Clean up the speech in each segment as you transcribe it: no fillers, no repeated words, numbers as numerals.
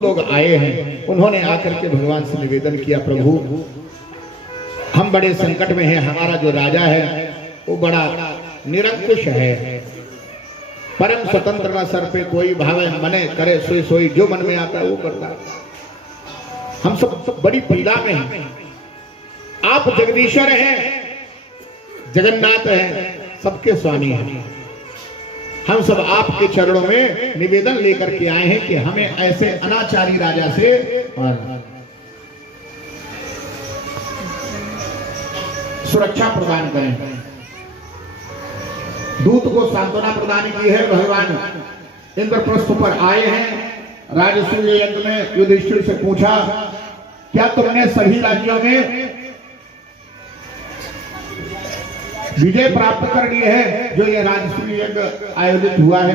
लोग आए हैं, उन्होंने आकर के भगवान से निवेदन किया, प्रभु हम बड़े संकट में हैं, हमारा जो राजा है वो बड़ा निरंकुश है, परम स्वतंत्र ना सर पे कोई भावे मने करे सोई सोई, जो मन में आता है वो करता। हम सब बड़ी पीड़ा में हैं। आप जगदीश्वर हैं, जगन्नाथ हैं, सबके स्वामी हैं। हम सब आपके चरणों में निवेदन लेकर के आए हैं कि हमें ऐसे अनाचारी राजा से सुरक्षा प्रदान करें। दूत को सांत्वना प्रदान की है। भगवान इंद्रप्रस्थ पर आए हैं। राजसूय यज्ञ में युधिष्ठिर से पूछा, क्या तुमने सभी राज्यों में विजय प्राप्त कर लिए है जो ये राजसूय यज्ञ आयोजित हुआ है?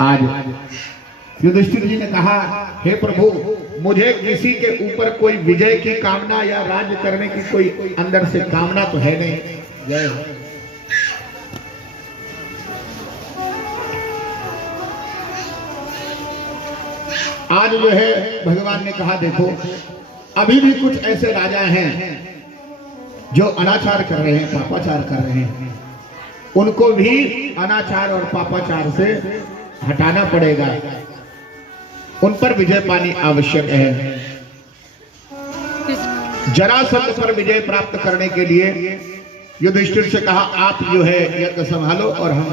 आज युधिष्ठिर जी ने कहा, हे प्रभु, मुझे किसी के ऊपर कोई विजय की कामना या राज्य करने की कोई अंदर से कामना तो है नहीं। जय हो। आज जो है भगवान ने कहा, देखो अभी भी कुछ ऐसे राजा हैं जो अनाचार कर रहे हैं, पापाचार कर रहे हैं, उनको भी अनाचार और पापाचार से हटाना पड़ेगा, उन पर विजय पानी आवश्यक है। जरासंध पर विजय प्राप्त करने के लिए युधिष्ठिर से कहा, आप जो है यज्ञ संभालो, और हम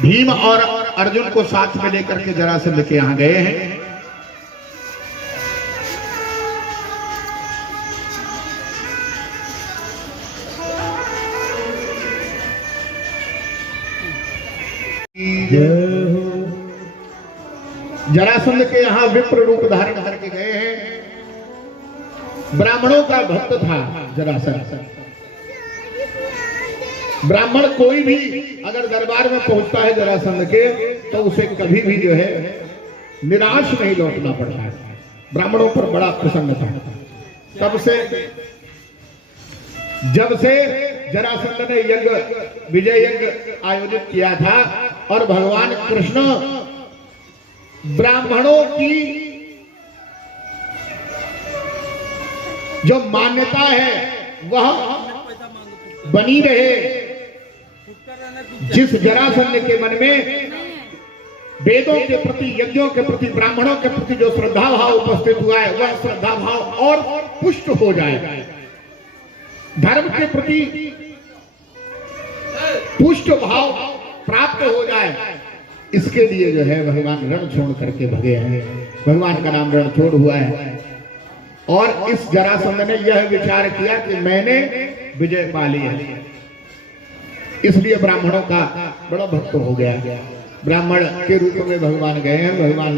भीम और अर्जुन को साथ में लेकर के जरासंध के यहां गए हैं। जरासंध के यहां विप्र रूप धारण करके गए हैं। ब्राह्मणों का भक्त था जरासंध। ब्राह्मण कोई भी अगर दरबार में पहुंचता है जरासंध के, तो उसे कभी भी जो है निराश नहीं लौटना पड़ता है। ब्राह्मणों पर बड़ा प्रसन्न था। तब से जब से जरासंध ने यज्ञ विजय यज्ञ आयोजित किया था और भगवान कृष्ण ब्राह्मणों की जो मान्यता है वह बनी रहे। जिस जरासंध के मन में वेदों के प्रति, यज्ञों के प्रति, ब्राह्मणों के प्रति जो श्रद्धा भाव उपस्थित हुआ है, वह श्रद्धा भाव और पुष्ट हो जाए, धर्म के प्रति पुष्ट भाव प्राप्त हो जाए, इसके लिए जो है भगवान रण छोड़ करके भगे हैं। भगवान का नाम रणछोड़ हुआ है। और इस जरासंध ने यह विचार किया कि मैंने विजय पा ली है, इसलिए ब्राह्मणों का बड़ा भक्त हो गया। ब्राह्मण के रूप में भगवान गए हैं। भगवान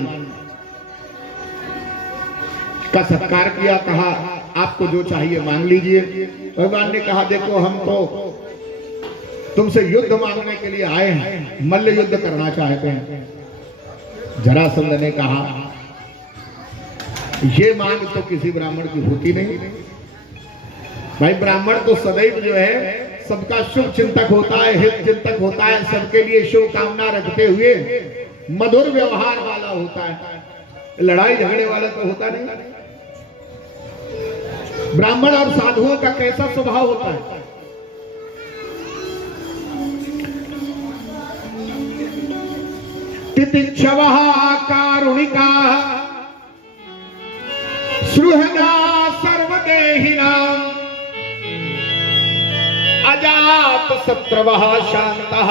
का सत्कार किया, कहा आपको जो चाहिए मांग लीजिए। भगवान ने कहा, देखो हम तो तुमसे युद्ध मांगने के लिए आए हैं, मल्ल युद्ध करना चाहते हैं। जरासंध ने कहा, ये मांग तो किसी ब्राह्मण की होती नहीं भाई। ब्राह्मण तो सदैव जो है सबका शुभ चिंतक होता है, हित चिंतक होता है, सबके लिए शुभ कामना रखते हुए मधुर व्यवहार वाला होता है, लड़ाई झगड़े वाला तो होता नहीं। ब्राह्मण और साधुओं का कैसा स्वभाव होता है? तितिक्षवः कारुणिकाः सुहृदा सर्वदेहिनां अजात शत्रवः शान्तः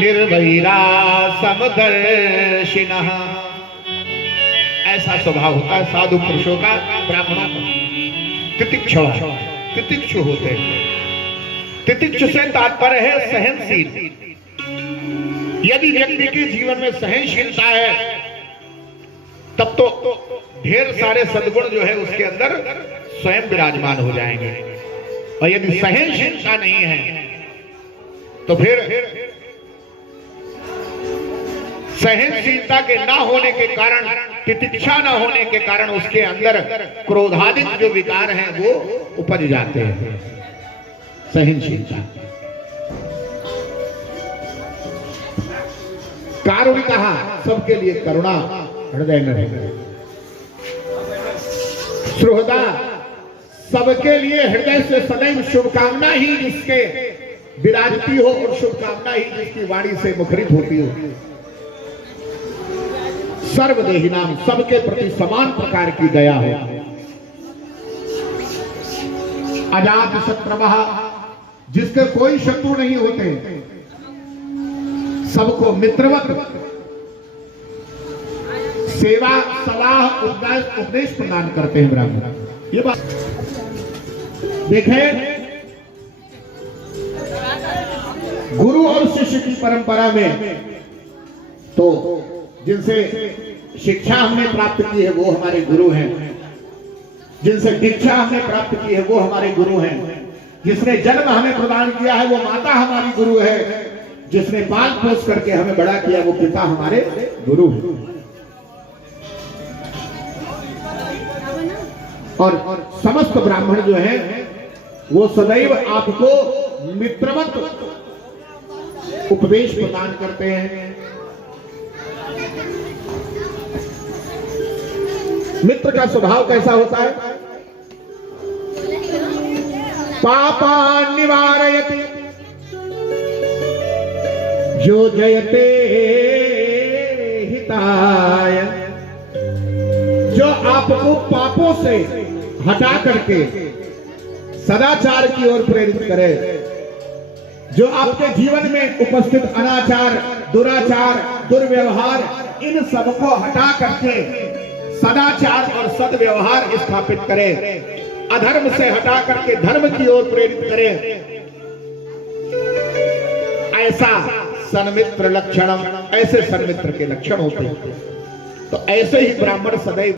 निर्वैरा समदर्शिनः। ऐसा स्वभाव होता है साधु पुरुषों का, ब्राह्मणों का। तितिक्षु होते हैं। तितिक्षु से तात्पर्य है सहनशील। यदि व्यक्ति के जीवन में सहनशीलता है, तब तो ढेर सारे सद्गुण जो है उसके अंदर स्वयं विराजमान हो जाएंगे। और यदि सहनशीलता नहीं है तो फिर सहनशीलता के ना होने के कारण, तितिक्षा ना होने के कारण उसके अंदर क्रोधादिक जो विकार हैं वो उपज जाते हैं। सहनशीलता कारुण्य कहा, सबके लिए करुणा हृदय में रहे। सुहृदा, सबके लिए हृदय से सदैव शुभकामना ही जिसके विराजती हो और शुभकामना ही जिसकी वाणी से मुखरित होती हो। सर्वदेही नाम, सबके प्रति समान प्रकार की दया हो। अजात शत्रवः, जिसके कोई शत्रु नहीं होते, सबको मित्रवत सेवा सलाह उपदेश प्रदान करते हैं ब्राह्मण। ये बात देखें, गुरु और शिष्य की परंपरा में तो जिनसे शिक्षा हमने प्राप्त की है वो हमारे गुरु हैं, जिनसे दीक्षा हमने प्राप्त की है वो हमारे गुरु हैं, जिसने जन्म हमें प्रदान किया है वो माता हमारी गुरु है, जिसने पाल पोस करके हमें बड़ा किया वो पिता हमारे गुरु है। और समस्त ब्राह्मण जो हैं वो सदैव आपको मित्रवत उपदेश प्रदान करते हैं। मित्र का स्वभाव कैसा होता है? पापा निवारयति जो जयते हिताय, जो आपको पापों से हटा करके सदाचार की ओर प्रेरित करे, जो आपके जीवन में उपस्थित अनाचार, दुराचार, दुर्व्यवहार, इन सबको हटा करके सदाचार और सद्व्यवहार स्थापित करे, अधर्म से हटा करके धर्म की ओर प्रेरित करे, ऐसा सन्मित्र लक्षणम, ऐसे सन्मित्र के लक्षण होते हैं। तो ऐसे ही ब्राह्मण सदैव